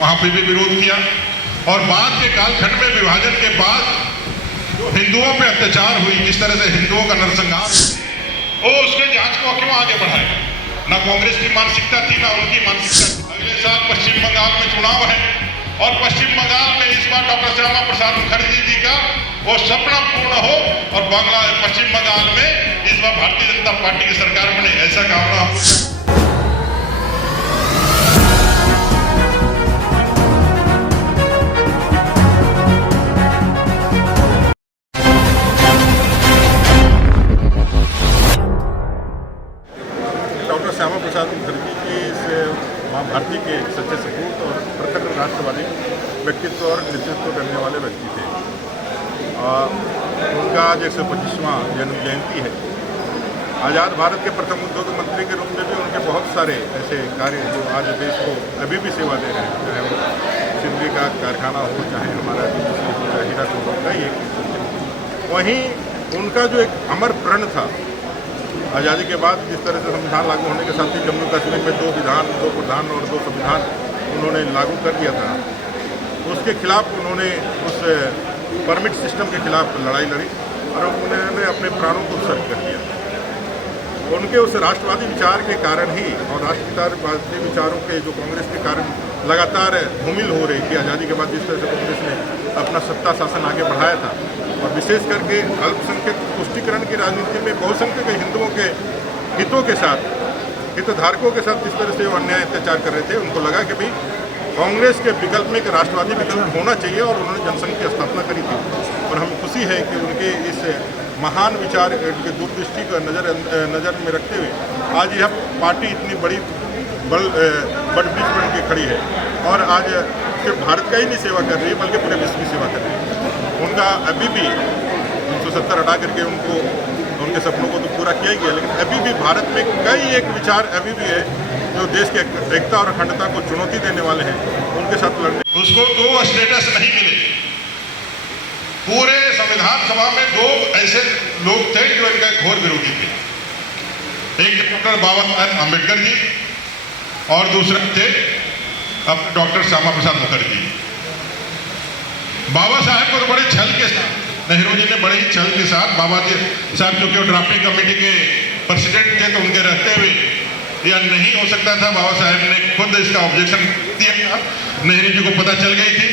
वहां पर भी विरोध किया और बाद के कालखंड में विभाजन के बाद हिंदुओं पे अत्याचार हुई, जिस तरह से हिंदुओं का नरसंहार, वो उसके जांच को क्यों आगे बढ़ाए? ना कांग्रेस की मानसिकता थी, ना उनकी मानसिकता थी। अगले साल पश्चिम बंगाल में चुनाव है और पश्चिम बंगाल में इस बार डॉक्टर श्यामा प्रसाद मुखर्जी जी का वो सपना पूर्ण हो और पश्चिम बंगाल में इस बार भारतीय जनता पार्टी की सरकार बने, ऐसा कामना हम डॉक्टर श्यामा प्रसाद मुखर्जी की इस माँ भारती के सच्चे सपूत और प्रखर राष्ट्रवादी व्यक्तित्व और नेतृत्व करने वाले व्यक्ति थे। उनका आज 125वां जन्म जयंती है। आज़ाद भारत के प्रथम उद्योग मंत्री के रूप में भी उनके बहुत सारे ऐसे कार्य जो आज देश को अभी भी सेवा दे रहे हैं, चाहे वो सिंधी का कारखाना हो, चाहे हमारा हीराकुद का ही एक। वहीं उनका जो एक अमर प्रण था, आज़ादी के बाद जिस तरह से संविधान लागू होने के साथ ही जम्मू कश्मीर में 2 विधान, 2 प्रधान और 2 संविधान उन्होंने लागू कर दिया था, उसके खिलाफ उन्होंने उस परमिट सिस्टम के खिलाफ लड़ाई लड़ी और उन्होंने अपने प्राणों को उत्सर्ग कर दिया। उनके उस राष्ट्रवादी विचार के कारण ही और राष्ट्रवादी विचारों के जो कांग्रेस के कारण लगातार धूमिल हो रही थी, आज़ादी के बाद जिस तरह से कांग्रेस ने अपना सत्ता शासन आगे बढ़ाया था और विशेष करके अल्पसंख्यक तुष्टीकरण की राजनीति में बहुसंख्यक हिंदुओं के हितों के साथ, हितधारकों के साथ जिस तरह से वो अन्याय अत्याचार कर रहे थे, उनको लगा कि भाई कांग्रेस के विकल्प में एक राष्ट्रवादी विकल्प होना चाहिए और उन्होंने जनसंघ की स्थापना करी थी। और हमें खुशी है कि उनके इस महान विचार के दूरदृष्टि को नज़र में रखते हुए आज यह पार्टी इतनी बड़ी ब्रिज बन के खड़ी है और आज सिर्फ भारत का ही नहीं सेवा कर रही है बल्कि पूरे विश्व की सेवा कर रही है। उनका अभी भी 1970 हटा करके उनके सपनों को तो पूरा किया ही गया, लेकिन अभी भी भारत में कई एक विचार अभी भी है जो देश के एकता और अखंडता को चुनौती देने वाले हैं, उनके साथ लड़ने। उसको 2 स्टेटस नहीं मिले। पूरे संविधान सभा में 2 ऐसे लोग थे जो इनका घोर विरोधी थे। एक डॉक्टर बाबा साहेब अम्बेडकर जी और दूसरे थे अब डॉक्टर श्यामा प्रसाद मुखर्जी। बाबा साहेब को तो बड़े छल के साथ, नेहरू जी ने बड़े ही छल के साथ, बाबा साहब क्योंकि ड्राफ्टिंग कमेटी के प्रेसिडेंट थे तो उनके रहते हुए यह नहीं हो सकता था। बाबा साहेब ने खुद इसका ऑब्जेक्शन दिया था, नेहरू जी को पता चल गई थी,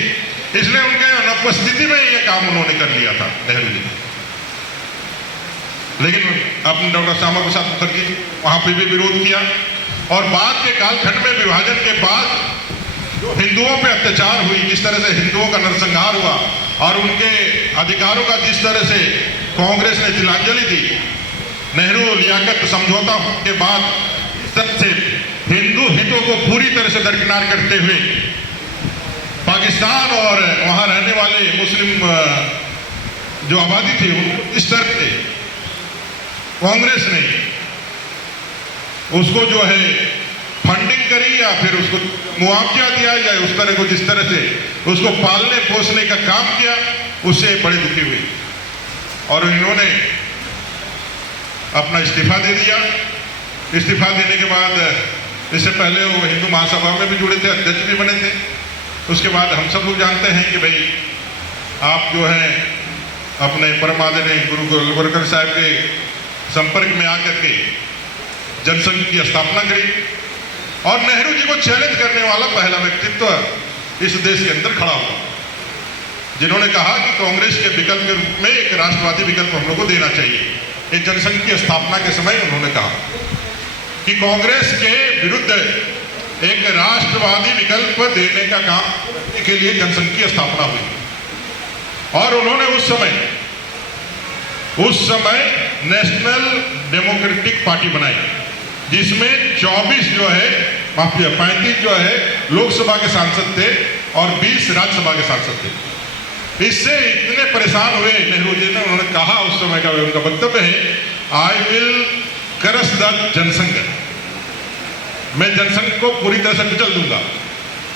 इसलिए उनके अनुपस्थिति में यह काम उन्होंने कर लिया था नेहरू जी। लेकिन अपने डॉक्टर श्यामा प्रसाद मुखर्जी वहां पर भी विरोध किया और बाद के कालखंड में विभाजन के बाद हिंदुओं पे अत्याचार हुई, जिस तरह से हिंदुओं का नरसंहार हुआ और उनके अधिकारों का जिस तरह से कांग्रेस ने तिलांजलि दी, नेहरू लियाकत समझौता के बाद इस तरह से हिंदू हितों को पूरी तरह से दरकिनार करते हुए पाकिस्तान और वहां रहने वाले मुस्लिम जो आबादी थी उनको इस तरह से कांग्रेस ने उसको जो है फंडिंग करी या फिर उसको मुआवजा दिया या उस तरह को जिस तरह से उसको पालने पोसने का काम किया, उससे बड़े दुखी हुए और इन्होंने अपना इस्तीफा दे दिया। इस्तीफा देने के बाद इससे पहले वो हिंदू महासभा में भी जुड़े थे, अध्यक्ष भी बने थे। उसके बाद हम सब लोग जानते हैं कि भाई आप जो है अपने परम आदरणीय गुरु गोलवलकर साहब के संपर्क में आकर के जनसंघ की स्थापना करी और नेहरू जी को चैलेंज करने वाला पहला व्यक्तित्व इस देश के अंदर खड़ा हुआ, जिन्होंने कहा कि कांग्रेस के विकल्प के रूप में एक राष्ट्रवादी विकल्प हम लोग को देना चाहिए। एक जनसंघ की स्थापना के समय उन्होंने कहा कि कांग्रेस के विरुद्ध एक राष्ट्रवादी विकल्प देने का काम के लिए जनसंघ की स्थापना हुई और उन्होंने उस समय नेशनल डेमोक्रेटिक पार्टी बनाई, जिसमें 24 जो है 35 जो है लोकसभा के सांसद थे और 20 राज्यसभा के सांसद थे। इससे इतने परेशान हुए नेहरू जी ने, उन्होंने कहा उस समय का उनका वक्तव्य है, I will crush the Jansangh, मैं जनसंघ को पूरी तरह से कुचल दूंगा।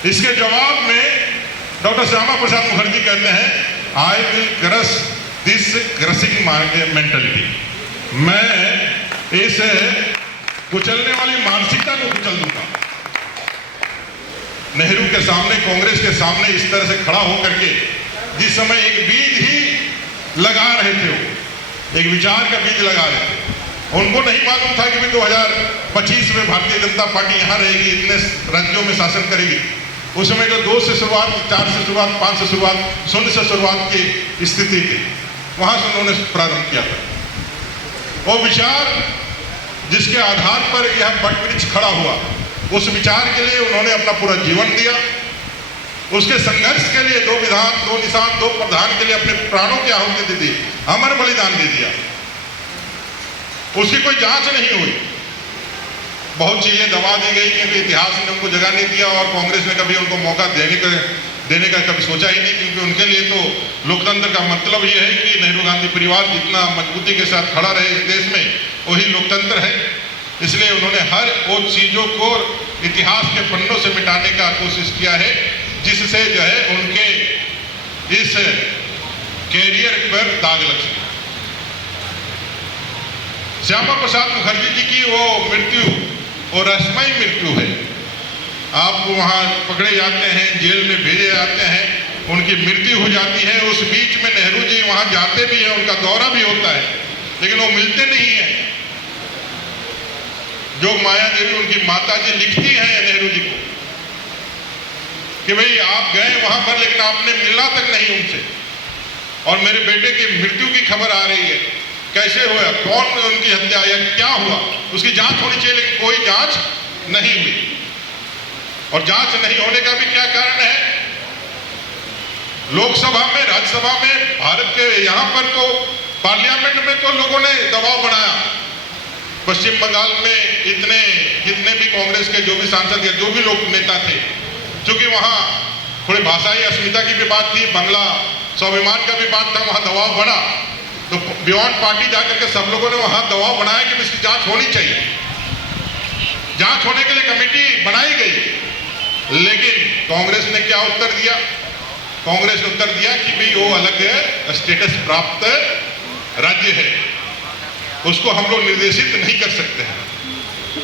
इसके जवाब में डॉक्टर श्यामा प्रसाद मुखर्जी कहते हैं, आई will crush this crushing mentality, मैं इस कुचलने वाली मानसिकता को कुचल दूंगा। नेहरू के सामने, कांग्रेस के सामने इस तरह से खड़ा होकर के जिस समय एक बीज ही लगा रहे थे, वो एक विचार का बीज लगा रहे थे। उनको नहीं मालूम था कि भाई 2025 में भारतीय जनता पार्टी यहाँ रहेगी, इतने राज्यों में शासन करेगी। उस समय तो 2 से शुरुआत, 4 से शुरुआत, 5 से शुरुआत, 0 से शुरुआत की स्थिति थी। वहां से उन्होंने प्रारंभ किया था। वो विचार जिसके आधार पर यह वट वृक्ष खड़ा हुआ, उस विचार के लिए उन्होंने अपना पूरा जीवन दिया। उसके संघर्ष के लिए 2 विधान, 2 निशान, 2 प्रधान के लिए अपने प्राणों की आहुति दे दी, अमर बलिदान दे दिया। उसकी कोई जांच नहीं हुई, बहुत चीजें दबा दी गई क्योंकि इतिहास ने उनको जगह नहीं दिया और कांग्रेस ने कभी उनको मौका देने का कभी सोचा ही नहीं, क्योंकि उनके लिए तो लोकतंत्र का मतलब ये है कि नेहरू गांधी परिवार जितना मजबूती के साथ खड़ा रहे इस देश में, वही लोकतंत्र है। इसलिए उन्होंने हर वो चीजों को इतिहास के पन्नों से मिटाने का कोशिश किया है, जिससे जो है उनके इस कैरियर पर दाग लग सके। श्यामा प्रसाद मुखर्जी जी की वो मृत्यु, वो रहस्यमयी मृत्यु है। आप वहाँ पकड़े जाते हैं, जेल में भेजे जाते हैं, उनकी मृत्यु हो जाती है। उस बीच में नेहरू जी वहाँ जाते भी हैं, उनका दौरा भी होता है, लेकिन वो मिलते नहीं हैं। जो माया देवी उनकी माता जी लिखती हैं नेहरू जी को कि भाई आप गए वहां पर, लेकिन आपने मिलना तक नहीं उनसे, और मेरे बेटे की मृत्यु की खबर आ रही है, कैसे हुआ, कौन उनकी हत्या या क्या हुआ, उसकी जांच होनी चाहिए, लेकिन कोई जांच नहीं हुई। और जांच नहीं होने का भी क्या कारण है? लोकसभा में, राज्यसभा में, भारत के यहाँ पर तो पार्लियामेंट में तो लोगों ने दबाव बनाया। पश्चिम बंगाल में जितने भी कांग्रेस के जो भी सांसद या जो भी लोग नेता थे, चूंकि वहाँ थोड़ी भाषाई अस्मिता की भी बात थी, बांग्ला स्वाभिमान का भी बात था, वहाँ दबाव बना, तो बियॉन्ड पार्टी जाकर के सब लोगों ने वहाँ दबाव बनाया कि इसकी जांच होनी चाहिए। जांच होने के लिए कमेटी बनाई गई, लेकिन कांग्रेस ने क्या उत्तर दिया? कांग्रेस ने उत्तर दिया कि भाई वो अलग स्टेटस प्राप्त राज्य है, उसको हम लोग निर्देशित नहीं कर सकते हैं।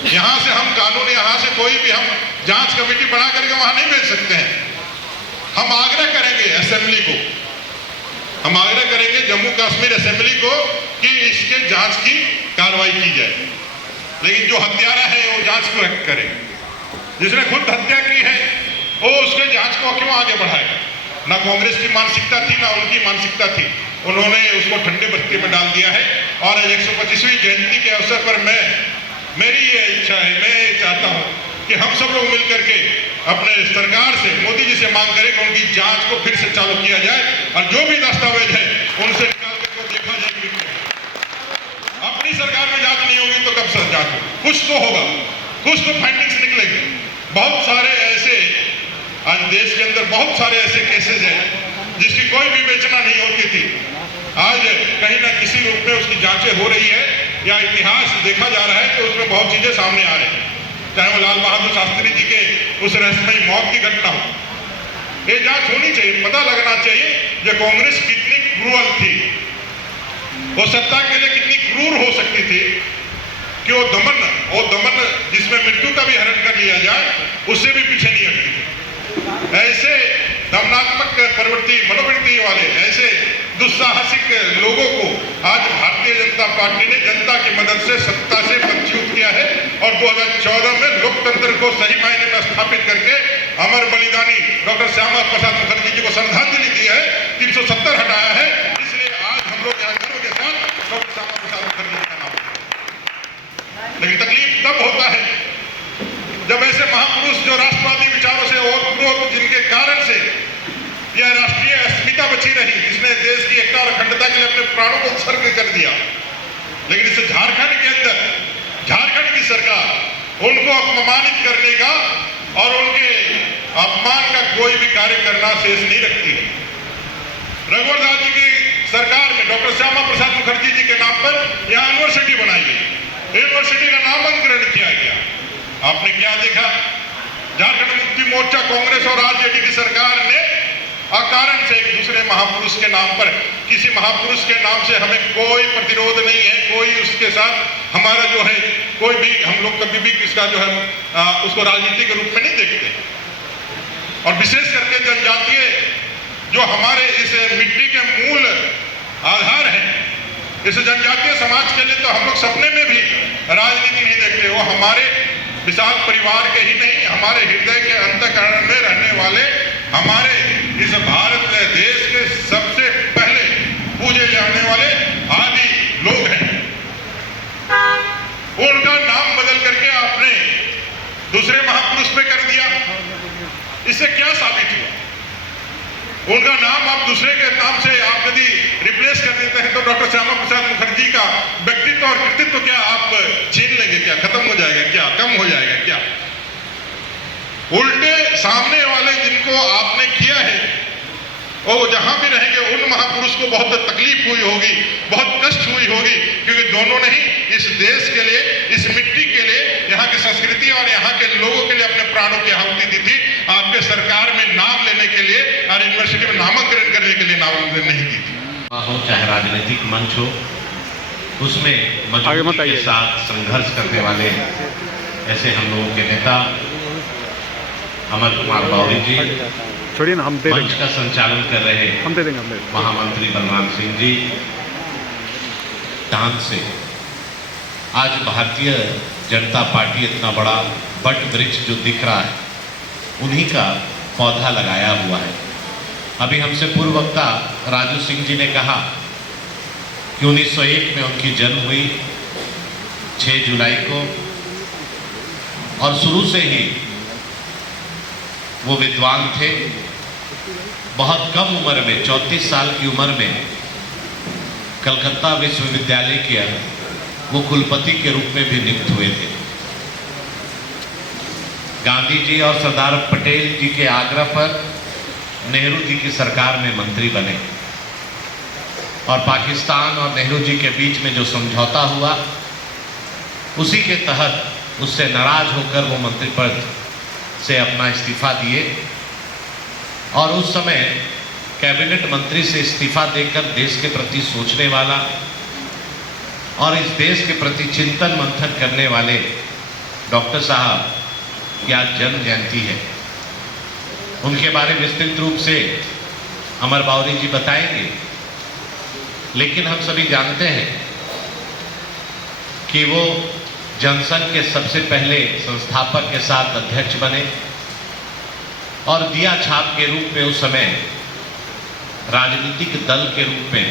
यहां से हम कानून, यहां से कोई भी हम जांच कमेटी बना करके वहां नहीं भेज सकते हैं। हम आग्रह करेंगे असेंबली को, हम आग्रह करेंगे जम्मू कश्मीर असेंबली को कि इसके जांच की कार्रवाई की जाए, लेकिन जो हत्यारा है वो जांच को करे। जिसने खुद हत्या की है वो उसके जांच को क्यों आगे बढ़ाएगा? ना कांग्रेस की मानसिकता थी, ना उनकी मानसिकता थी, उन्होंने उसको ठंडे बस्ती में डाल दिया है। और 125वीं जयंती के अवसर पर मेरी ये इच्छा है, मैं ये चाहता हूँ कि हम सब लोग मिलकर के अपने सरकार से, मोदी जी से मांग करें कि उनकी जांच को फिर से चालू किया जाए, और जो भी दस्तावेज है उनसे निकाल करके देखा जाए। अपनी सरकार में जांच नहीं होगी तो कब सर जांच होगी? कुछ तो होगा, कुछ तो फाइंडिंग्स निकलेंगे। बहुत सारे ऐसे आज देश के अंदर बहुत सारे ऐसे केसेज हैं जिसकी कोई विवेचना नहीं होती थी, आज कहीं ना किसी रूप में उसकी जांचें हो रही है या इतिहास देखा जा रहा है तो उसमें बहुत चीजें सामने आ रही हैं। चाहे वो लाल बहादुर शास्त्री जी के उस रहस्यमयी मौत की घटना हो, ये जांच होनी चाहिए, पता लगना चाहिए कि कांग्रेस कितनी क्रूअल थी, वो सत्ता के लिए कितनी क्रूर हो सकती थी कि वो दमन जिसमें मृत्यु का भी हरण कर लिया जाए उससे भी पीछे नहीं हटती थी। ऐसे दमनात्मक प्रवृत्ति, मनोवृत्ति वाले ऐसे दुस्साहसिक लोगों को आज भारतीय जनता पार्टी ने जनता की मदद से सत्ता से पदच्युत किया है, और 2014 में लोकतंत्र को सही मायने में स्थापित करके अमर बलिदानी डॉक्टर श्यामा प्रसाद मुखर्जी जी को श्रद्धांजलि दी है, 370 हटाया है। इसलिए आज हम लोग यहाँ गर्व के साथ डॉक्टर श्यामा प्रसाद मुखर्जी का नाम, लेकिन तकलीफ तब होता है जब ऐसे महापुरुष जो राष्ट्रवादी विचारों से ओतप्रोत, जिनके कारण से यह राष्ट्रीय अस्मिता बची रही, जिसने देश की एकता और अखंडता के लिए अपने प्राणों को उत्सर्ग कर दिया, लेकिन इस झारखंड के अंदर झारखंड की सरकार उनको अपमानित करने का और उनके अपमान का कोई भी कार्य करना शेष नहीं रखती है। रघुवर दास जी की सरकार में डॉक्टर श्यामा प्रसाद मुखर्जी जी के नाम पर यहाँ यूनिवर्सिटी बनाई गई, यूनिवर्सिटी का नामकरण किया गया। आपने क्या देखा? झारखंड मुक्ति मोर्चा, कांग्रेस और आरजेडी की सरकार ने अकारण से एक दूसरे महापुरुष के नाम पर, किसी महापुरुष के नाम से हमें कोई प्रतिरोध नहीं है, कोई उसके साथ हमारा जो है कोई भी, हम लोग कभी भी इसका जो है उसको राजनीति के रूप में नहीं देखते, और विशेष करके जनजातीय जो हमारे इस मिट्टी के मूल आधार हैं, इस जनजातीय समाज के लिए तो हम लोग सपने में भी राजनीति नहीं देखते। वो हमारे विशाल परिवार के ही नहीं, हमारे हृदय के अंतःकरण में रहने वाले, हमारे इस भारत देश के सबसे पहले पूजे जाने वाले आदि लोग हैं। उनका नाम बदल करके आपने दूसरे महापुरुष पे कर दिया। इससे क्या साबित हुआ? उनका नाम आप दूसरे के नाम से आप यदि रिप्लेस कर देते हैं तो डॉक्टर श्यामा प्रसाद मुखर्जी का व्यक्तित्व और कृतित्व क्या आप छीन लेंगे? क्या खत्म हो जाएगा? क्या कम हो जाएगा? क्या उल्टे सामने वाले जिनको आपने किया है वो जहां भी रहेंगे उन महापुरुष को बहुत तकलीफ हुई होगी, बहुत कष्ट हुई होगी, क्योंकि दोनों ने ही इस देश के लिए, इस मिट्टी के लिए, यहाँ की संस्कृति और यहाँ के लोगों के लिए अपने प्राणों की आहुति दी थी। आपके सरकार में नाम लेने के लिए और यूनिवर्सिटी में नामांकन करने के लिए नामांकन नहीं दी थी। हो चाहे राजनीतिक मंच हो, उसमें मजबूती के साथ संघर्ष करने वाले ऐसे हम लोगों के नेता अमर कुमार बावरी जी, छोड़िए ना, हम दे मंच देंगे, का संचालन कर रहे हैं हम दे देंगे, हम दे देंगे। महामंत्री बलराम सिंह जी, दांत से आज भारतीय जनता पार्टी इतना बड़ा बट वृक्ष जो दिख रहा है, उन्हीं का पौधा लगाया हुआ है। अभी हमसे पूर्व वक्ता राजू सिंह जी ने कहा कि 1901 में उनकी जन्म हुई 6 जुलाई को, और शुरू से ही वो विद्वान थे। बहुत कम उम्र में, 34 साल की उम्र में कलकत्ता विश्वविद्यालय के वो कुलपति के रूप में भी नियुक्त हुए थे। गांधी जी और सरदार पटेल जी के आग्रह पर नेहरू जी की सरकार में मंत्री बने, और पाकिस्तान और नेहरू जी के बीच में जो समझौता हुआ उसी के तहत उससे नाराज होकर वो मंत्री पद से अपना इस्तीफा दिए, और उस समय कैबिनेट मंत्री से इस्तीफा देकर देश के प्रति सोचने वाला और इस देश के प्रति चिंतन मंथन करने वाले डॉक्टर साहब की आज जन्म जयंती है। उनके बारे में विस्तृत रूप से अमर बावरी जी बताएंगे, लेकिन हम सभी जानते हैं कि वो जनसंघ के सबसे पहले संस्थापक के साथ अध्यक्ष बने, और दिया छाप के रूप में उस समय राजनीतिक दल के रूप में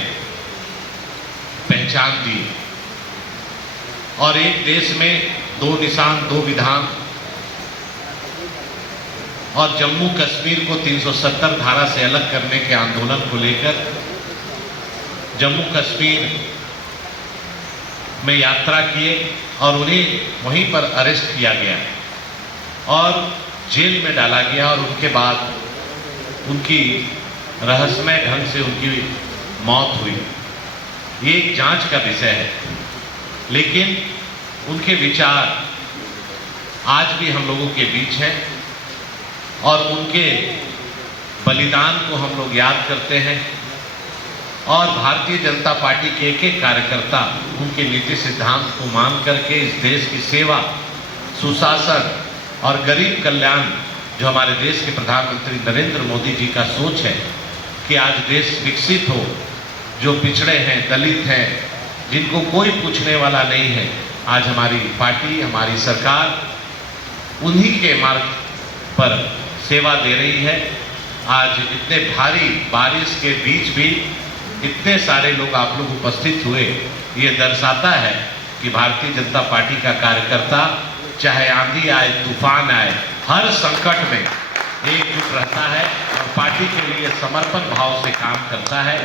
पहचान दी, और एक देश में 2 निशान 2 विधान और जम्मू कश्मीर को 370 धारा से अलग करने के आंदोलन को लेकर जम्मू कश्मीर में यात्रा किए, और उन्हें वहीं पर अरेस्ट किया गया और जेल में डाला गया, और उनके बाद उनकी रहस्यमय ढंग से उनकी मौत हुई। ये एक जांच का विषय है, लेकिन उनके विचार आज भी हम लोगों के बीच हैं, और उनके बलिदान को हम लोग याद करते हैं, और भारतीय जनता पार्टी के एक एक कार्यकर्ता उनके नीति सिद्धांत को मान करके इस देश की सेवा, सुशासन और गरीब कल्याण, जो हमारे देश के प्रधानमंत्री नरेंद्र मोदी जी का सोच है कि आज देश विकसित हो, जो पिछड़े हैं, दलित हैं, जिनको कोई पूछने वाला नहीं है, आज हमारी पार्टी, हमारी सरकार उन्हीं के मार्ग पर सेवा दे रही है। आज इतने भारी बारिश के बीच भी इतने सारे लोग आप लोग उपस्थित हुए, ये दर्शाता है कि भारतीय जनता पार्टी का कार्यकर्ता चाहे आंधी आए, तूफान आए, हर संकट में एकजुट रहता है और पार्टी के लिए समर्पण भाव से काम करता है।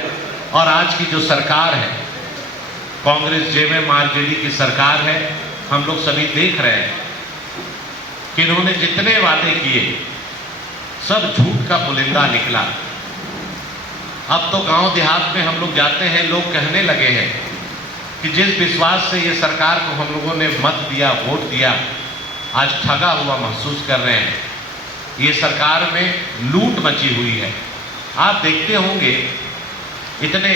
और आज की जो सरकार है, कांग्रेस जेएमएम आरजेडी की सरकार है, हम लोग सभी देख रहे हैं कि इन्होंने जितने वादे किए सब झूठ का पुलिंदा निकला। अब तो गांव देहात में हम लोग जाते हैं, लोग कहने लगे हैं कि जिस विश्वास से ये सरकार को हम लोगों ने मत दिया, वोट दिया, आज ठगा हुआ महसूस कर रहे हैं। ये सरकार में लूट मची हुई है। आप देखते होंगे इतने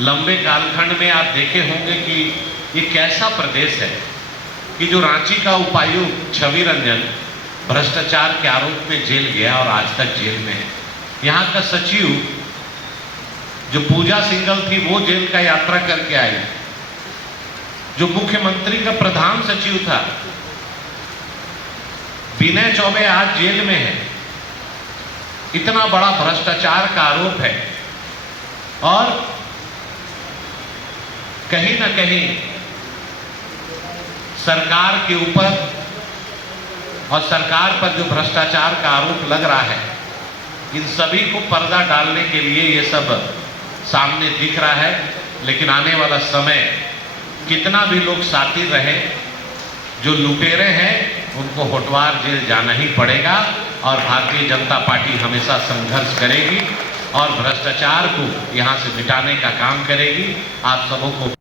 लंबे कालखंड में, आप देखे होंगे कि ये कैसा प्रदेश है कि जो रांची का उपायुक्त छवि रंजन भ्रष्टाचार के आरोप में जेल गया और आज तक जेल में है। यहाँ का सचिव जो पूजा सिंघल थी वो जेल का यात्रा करके आई। जो मुख्यमंत्री का प्रधान सचिव था विनय चौबे आज जेल में है। इतना बड़ा भ्रष्टाचार का आरोप है और कहीं ना कहीं सरकार के ऊपर और सरकार पर जो भ्रष्टाचार का आरोप लग रहा है, इन सभी को पर्दा डालने के लिए ये सब सामने दिख रहा है। लेकिन आने वाला समय कितना भी लोग साथी रहे, जो लुटेरे हैं उनको होटवार जेल जाना ही पड़ेगा और भारतीय जनता पार्टी हमेशा संघर्ष करेगी और भ्रष्टाचार को यहाँ से मिटाने का काम करेगी। आप सबों को